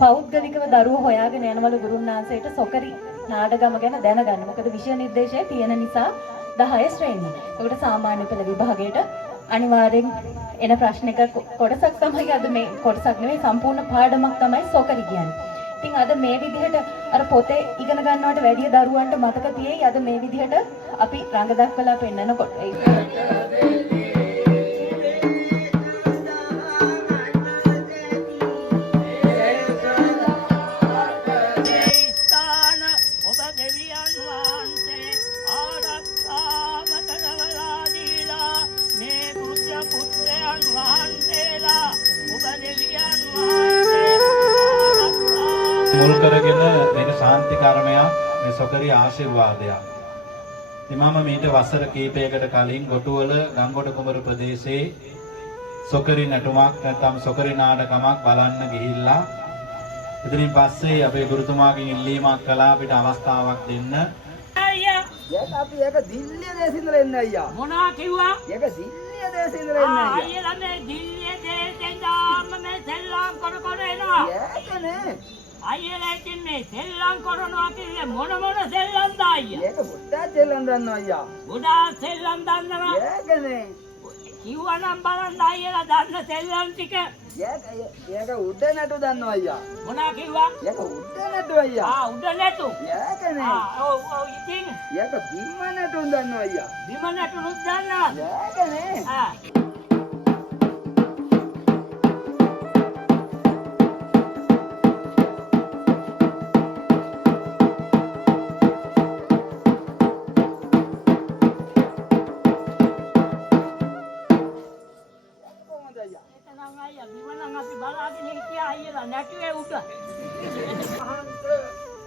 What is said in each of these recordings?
පෞද්ගලිකව දරුවෝ හොයාගෙන යනවලු ගුරුන් වහන්සේට සොකරි නාඩගම ගැන දැනගන්න. මොකද විෂය නිර්දේශය තියෙන නිසා 10 ශ්‍රේණිය. ඒකට සාමාන්‍ය පෙළ විභාගයට අනිවාර්යෙන් එන ප්‍රශ්නික කොටසක් තමයි අද මේ කොටසක් නෙවෙයි සම්පූර්ණ පාඩමක් තමයි සොකරි කියන්නේ. ඉතින් අද මේ විදිහට අර පොතේ ඉගෙන ගන්නවට වැඩිය දරුවන්ට මතක තියෙයි. අද මේ විදිහට අපි රඟ දක්වලා පෙන්නනකොට මුල් කරගෙන මේක ශාන්ති කර්මයක් මේ සොකරි ආශිර්වාදයක්. ඉතින් මම මීට වසර කීපයකට කලින් ගොටුවල ගංගොඩ කුමරු ප්‍රදේශයේ සොකරි නටුමක් නැත්නම් සොකරි නාටකමක් බලන්න ගිහිල්ලා ඉතින් පස්සේ අපේ ගුරුතුමාගෙන් ඉල්ලීමක් කළා අපිට අවස්ථාවක් දෙන්න. අයියා ඒක අපි ඒක දිල්ලිය දේශින්දර එන්න අයියා. මොනවා කිව්වා? ඒක දිල්ලිය දේශින්දර එන්න අයියා. අයියලා මේ දිල්ලිය දේශෙන්දාම මේ සෙල්ලම් කර එනවා. ඒකනේ. අයියලා ඉතින් මේ සෙල්ලම් කරනවා කියන්නේ මොන සෙල්ලම්ද අයියා? ඒක බුද්ධා සෙල්ලම් දන්නවා අයියා. බුද්ධා සෙල්ලම් දන්නවා? ඒකනේ. කිව්වනම් බලන්න අයියලා දන්න සෙල්ලම් ටික. ඒක උඩ නටු දන්නවා අයියා. මොනවා කිව්වා? ඒක උඩ නටු අයියා. උඩ නටු. ඒකනේ. ඔව් ඉතින්. ඒක බිම නටු දන්නවා අයියා. බිම නටුනුත් දන්නවා. ඒකනේ.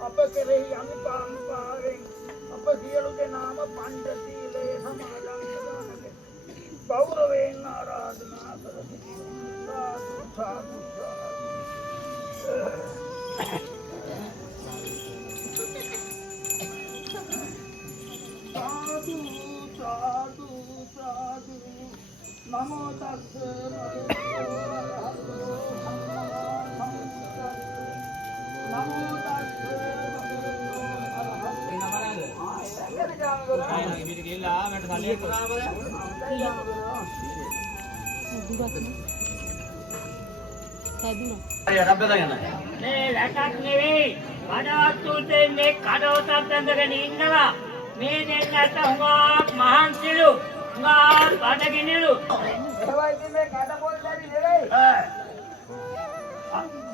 අප කෙරෙහි අනුකම්පාවෙන් අප සියලු දෙනාම පංචශීලයේ සමාදන් කරගන්න ගෞරවයෙන් ආරාධනා කරමි. සාදු සාදු සාදු සාදු නමෝ තස්ස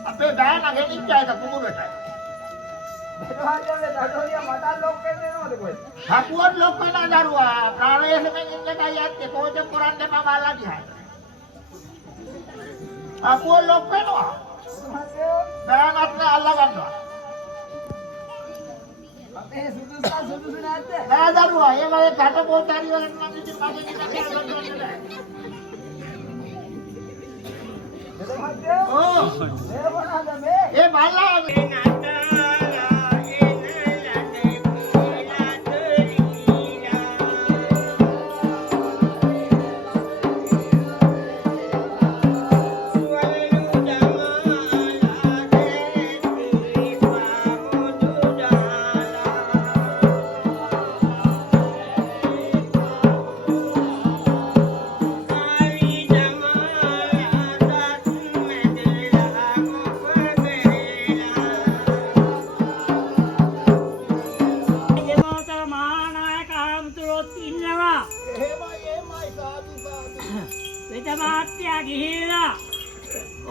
අපේ දාන ගෙනිච්චාට කුමුරට හකුවත් ලොක් වෙන දරුවා ප්‍රාණයසෙන් ඉන්නකයි යත්තේ කොහෙද කරන්නේ මම අල්ලා දිහා හකුවත් ලොක් වෙනවා දානත් අල්ලා ගන්නවා අපේ සුදුසු නැද්ද නෑ දරුවා ඒ වගේ කට පොත් හරි වලට නම් ඉතින් මගේ කිව්වා කියලා ඒ බල්ලා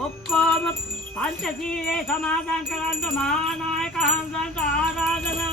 ඔක්කොම පංචශීලයේ සමාදන් කරන්න මහානායක හඳුන්ට ආරාධනා